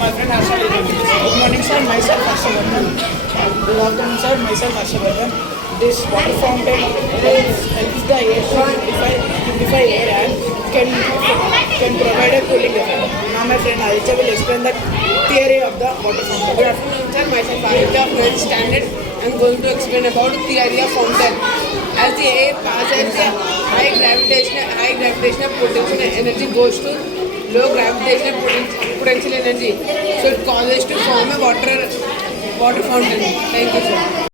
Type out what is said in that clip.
my friend Harshavardhan. Good morning, sir. Myself Harshavardhan. Good afternoon, sir. Myself Harshavardhan. This water fountain helps the air to purify air and can provide a cooling effect. Now, my friend Aditya will explain the theory of the water fountain. Good afternoon, sir. Myself Aditya of 9th standard. I am going to explain about theory of fountain. As the air passes, the high gravitational potential energy goes to low gravitational potential energy. So it causes to form a water fountain. Thank you, sir.